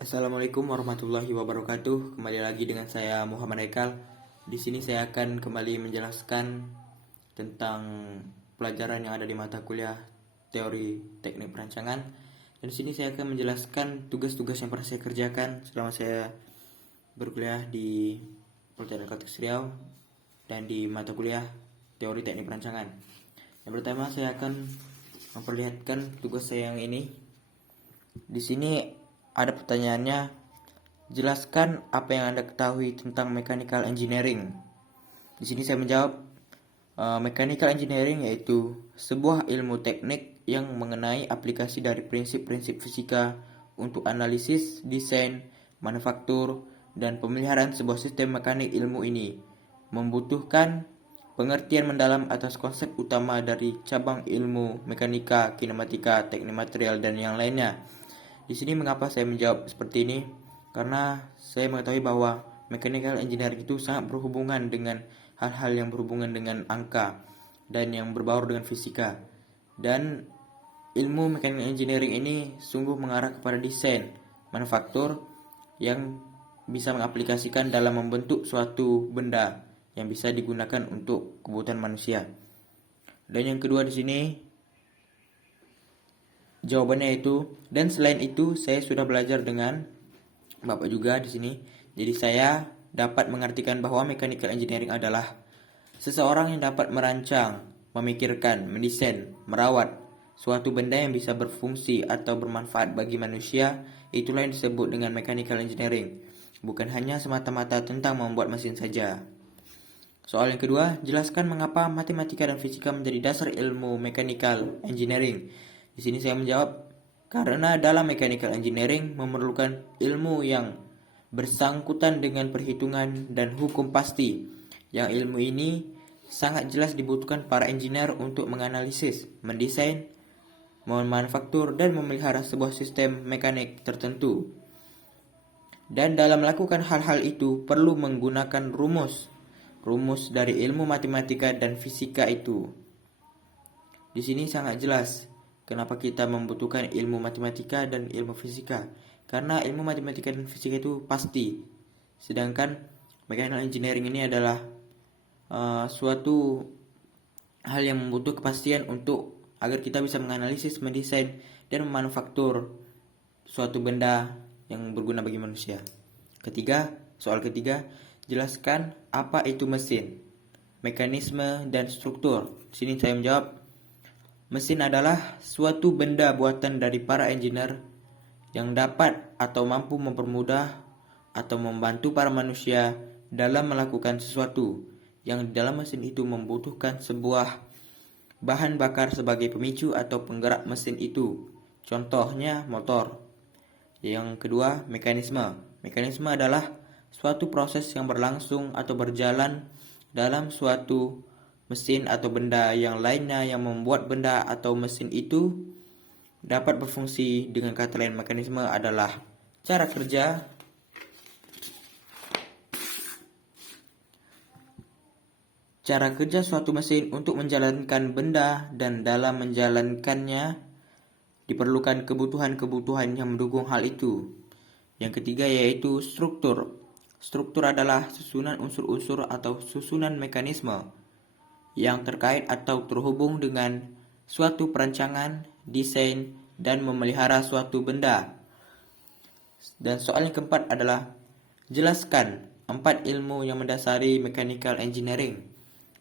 Assalamualaikum warahmatullahi wabarakatuh. Kembali lagi dengan saya Muhammad Haikal. Di sini saya akan kembali menjelaskan tentang pelajaran yang ada di mata kuliah Teori Teknik Perancangan. Dan di sini saya akan menjelaskan tugas-tugas yang pernah saya kerjakan selama saya berkuliah di Politeknik Kalteks Riau dan di mata kuliah Teori Teknik Perancangan. Yang pertama saya akan memperlihatkan tugas saya yang ini. Di sini ada pertanyaannya, jelaskan apa yang Anda ketahui tentang mechanical engineering. Di sini saya menjawab, mechanical engineering yaitu sebuah ilmu teknik yang mengenai aplikasi dari prinsip-prinsip fisika untuk analisis, desain, manufaktur, dan pemeliharaan sebuah sistem mekanik. Ilmu ini membutuhkan pengertian mendalam atas konsep utama dari cabang ilmu mekanika, kinematika, teknik material, dan yang lainnya. Di sini mengapa saya menjawab seperti ini? Karena saya mengetahui bahwa mechanical engineering itu sangat berhubungan dengan hal-hal yang berhubungan dengan angka dan yang berbaur dengan fisika. Dan ilmu mechanical engineering ini sungguh mengarah kepada desain, manufaktur yang bisa mengaplikasikan dalam membentuk suatu benda yang bisa digunakan untuk kebutuhan manusia. Dan yang kedua di sini jawabannya itu, dan selain itu saya sudah belajar dengan Bapak juga di sini. Jadi saya dapat mengartikan bahwa mechanical engineering adalah seseorang yang dapat merancang, memikirkan, mendesain, merawat suatu benda yang bisa berfungsi atau bermanfaat bagi manusia. Itulah yang disebut dengan mechanical engineering. Bukan hanya semata-mata tentang membuat mesin saja. Soal yang kedua, jelaskan mengapa matematika dan fisika menjadi dasar ilmu mechanical engineering. Di sini saya menjawab, karena dalam mechanical engineering memerlukan ilmu yang bersangkutan dengan perhitungan dan hukum pasti. Yang ilmu ini sangat jelas dibutuhkan para engineer untuk menganalisis, mendesain, memanufaktur, dan memelihara sebuah sistem mekanik tertentu. Dan dalam melakukan hal-hal itu perlu menggunakan rumus dari ilmu matematika dan fisika itu. Di sini sangat jelas kenapa kita membutuhkan ilmu matematika dan ilmu fisika. Karena ilmu matematika dan fisika itu pasti. Sedangkan mechanical engineering ini adalah suatu hal yang membutuhkan kepastian untuk agar kita bisa menganalisis, mendesain, dan memanufaktur suatu benda yang berguna bagi manusia. Soal ketiga, jelaskan apa itu mesin, mekanisme, dan struktur. Di sini saya menjawab, mesin adalah suatu benda buatan dari para engineer yang dapat atau mampu mempermudah atau membantu para manusia dalam melakukan sesuatu yang di dalam mesin itu membutuhkan sebuah bahan bakar sebagai pemicu atau penggerak mesin itu. Contohnya motor. Yang kedua, mekanisme. Mekanisme adalah suatu proses yang berlangsung atau berjalan dalam suatu mesin atau benda yang lainnya yang membuat benda atau mesin itu dapat berfungsi. Dengan kata lain, mekanisme adalah cara kerja suatu mesin untuk menjalankan benda, dan dalam menjalankannya diperlukan kebutuhan-kebutuhan yang mendukung hal itu. Yang ketiga yaitu struktur. Struktur adalah susunan unsur-unsur atau susunan mekanisme yang terkait atau terhubung dengan suatu perancangan, desain, dan memelihara suatu benda. Dan soal yang keempat adalah jelaskan 4 ilmu yang mendasari mechanical engineering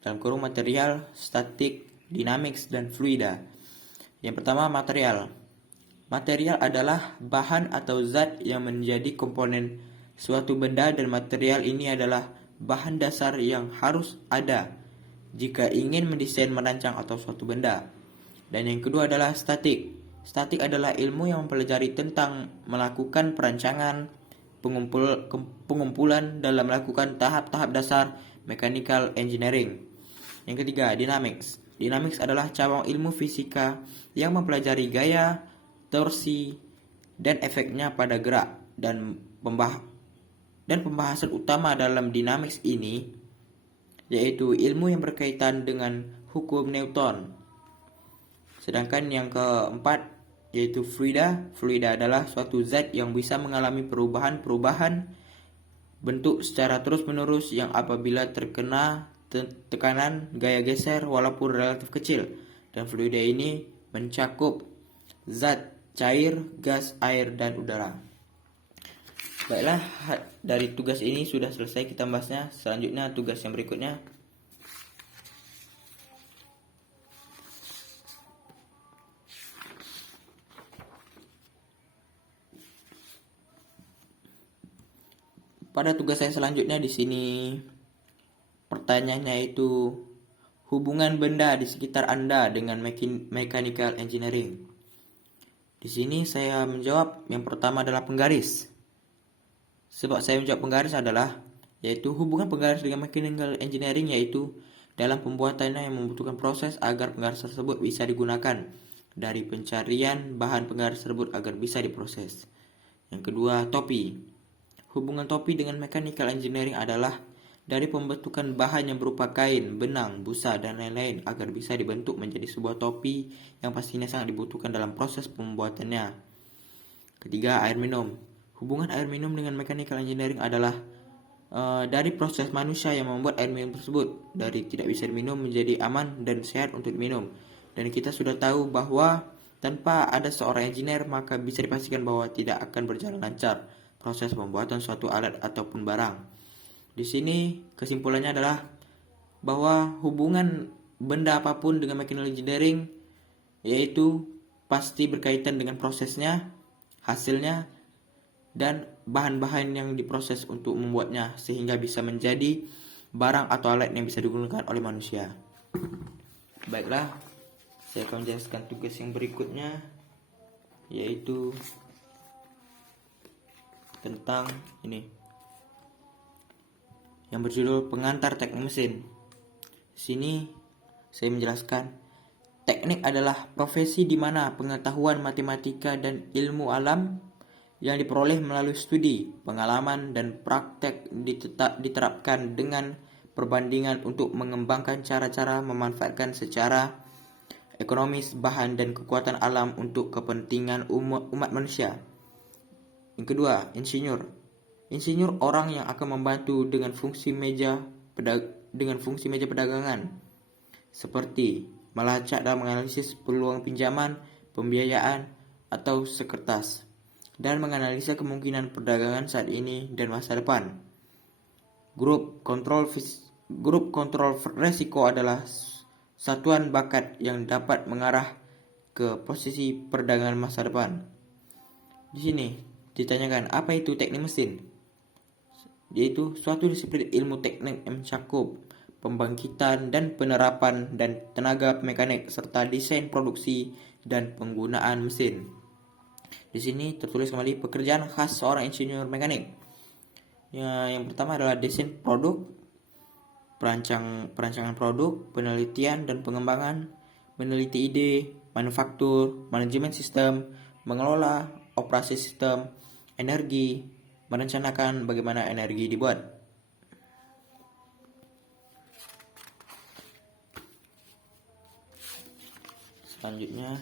dalam kurung material, statik, dynamics, dan fluida. Yang pertama, material. Material adalah bahan atau zat yang menjadi komponen suatu benda, dan material ini adalah bahan dasar yang harus ada jika ingin mendesain, merancang atau suatu benda. Dan yang kedua adalah statik. Statik adalah ilmu yang mempelajari tentang melakukan perancangan, pengumpulan dalam melakukan tahap-tahap dasar mechanical engineering. Yang ketiga, dynamics. Dynamics adalah cabang ilmu fisika yang mempelajari gaya, torsi, dan efeknya pada gerak. Dan pembahasan utama dalam dynamics ini yaitu ilmu yang berkaitan dengan hukum Newton. Sedangkan yang keempat yaitu fluida. Fluida adalah suatu zat yang bisa mengalami perubahan-perubahan bentuk secara terus-menerus yang apabila terkena tekanan gaya geser walaupun relatif kecil. Dan fluida ini mencakup zat cair, gas, air, dan udara. Baiklah, dari tugas ini sudah selesai kita bahasnya. Selanjutnya tugas yang berikutnya. Pada tugas saya selanjutnya di sini pertanyaannya itu hubungan benda di sekitar Anda dengan mechanical engineering. Di sini saya menjawab yang pertama adalah penggaris. Sebab saya menjawab penggaris adalah yaitu hubungan penggaris dengan mechanical engineering yaitu dalam pembuatannya yang membutuhkan proses agar penggaris tersebut bisa digunakan dari pencarian bahan penggaris tersebut agar bisa diproses. Yang kedua, topi. Hubungan topi dengan mechanical engineering adalah dari pembentukan bahan yang berupa kain, benang, busa, dan lain-lain agar bisa dibentuk menjadi sebuah topi yang pastinya sangat dibutuhkan dalam proses pembuatannya. Ketiga, air minum. Hubungan air minum dengan mechanical engineering adalah dari proses manusia yang membuat air minum tersebut dari tidak bisa diminum menjadi aman dan sehat untuk diminum. Dan kita sudah tahu bahwa tanpa ada seorang engineer maka bisa dipastikan bahwa tidak akan berjalan lancar proses pembuatan suatu alat ataupun barang. Di sini kesimpulannya adalah bahwa hubungan benda apapun dengan mechanical engineering yaitu pasti berkaitan dengan prosesnya, hasilnya, dan bahan-bahan yang diproses untuk membuatnya sehingga bisa menjadi barang atau alat yang bisa digunakan oleh manusia. Baiklah, saya akan menjelaskan tugas yang berikutnya yaitu tentang ini yang berjudul pengantar teknik mesin. Di sini saya menjelaskan teknik adalah profesi di mana pengetahuan matematika dan ilmu alam yang diperoleh melalui studi, pengalaman, dan praktek diterapkan dengan perbandingan untuk mengembangkan cara-cara memanfaatkan secara ekonomis bahan dan kekuatan alam untuk kepentingan umat manusia. Yang kedua, insinyur. Insinyur orang yang akan membantu dengan fungsi meja perdagangan seperti melacak dan menganalisis peluang pinjaman, pembiayaan, atau sekuritas, dan menganalisa kemungkinan perdagangan saat ini dan masa depan. Grup kontrol resiko adalah satuan bakat yang dapat mengarah ke posisi perdagangan masa depan. Di sini ditanyakan apa itu teknik mesin? Yaitu suatu disiplin ilmu teknik yang mencakup pembangkitan dan penerapan dan tenaga mekanik serta desain produksi dan penggunaan mesin. Di sini tertulis kembali pekerjaan khas seorang insinyur mekanik. Yang pertama adalah desain produk, perancangan produk, penelitian dan pengembangan, meneliti ide, manufaktur, manajemen sistem, mengelola operasi sistem, energi, merencanakan bagaimana energi dibuat. Selanjutnya,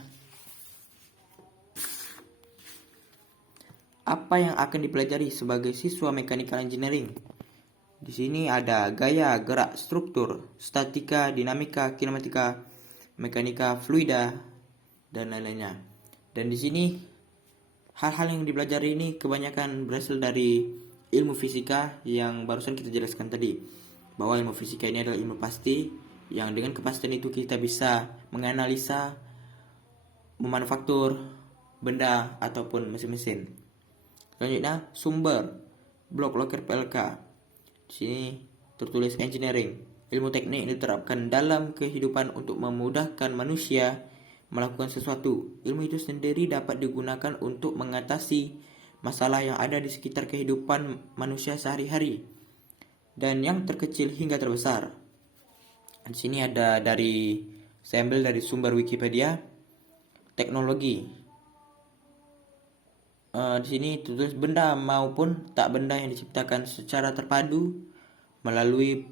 apa yang akan dipelajari sebagai siswa mechanical engineering? Di sini ada gaya, gerak, struktur, statika, dinamika, kinematika, mekanika, fluida, dan lain-lainnya. Dan di sini hal-hal yang dipelajari ini kebanyakan berasal dari ilmu fisika yang barusan kita jelaskan tadi. Bahwa ilmu fisika ini adalah ilmu pasti yang dengan kepastian itu kita bisa menganalisa, memanufaktur benda ataupun mesin-mesin. Selanjutnya, sumber blok loker PLK. Di sini tertulis engineering, ilmu teknik yang diterapkan dalam kehidupan untuk memudahkan manusia melakukan sesuatu. Ilmu itu sendiri dapat digunakan untuk mengatasi masalah yang ada di sekitar kehidupan manusia sehari-hari dan yang terkecil hingga terbesar. Di sini ada saya ambil dari sumber Wikipedia, teknologi. Di sini tertulis benda maupun tak benda yang diciptakan secara terpadu melalui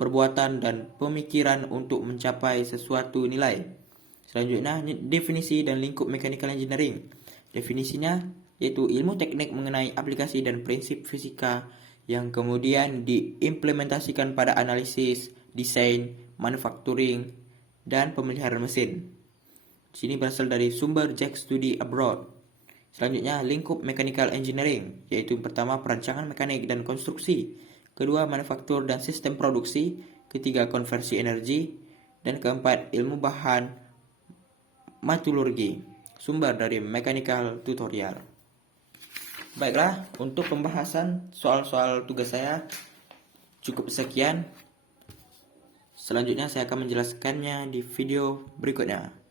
perbuatan dan pemikiran untuk mencapai sesuatu nilai. Selanjutnya, definisi dan lingkup mechanical engineering. Definisinya yaitu ilmu teknik mengenai aplikasi dan prinsip fisika yang kemudian diimplementasikan pada analisis, desain, manufacturing, dan pemeliharaan mesin. Sini berasal dari sumber Jack Study Abroad. Selanjutnya, lingkup mechanical engineering, yaitu pertama perancangan mekanik dan konstruksi, kedua manufaktur dan sistem produksi, ketiga konversi energi, dan keempat ilmu bahan metallurgi, sumber dari mechanical tutorial. Baiklah, untuk pembahasan soal-soal tugas saya cukup sekian. Selanjutnya saya akan menjelaskannya di video berikutnya.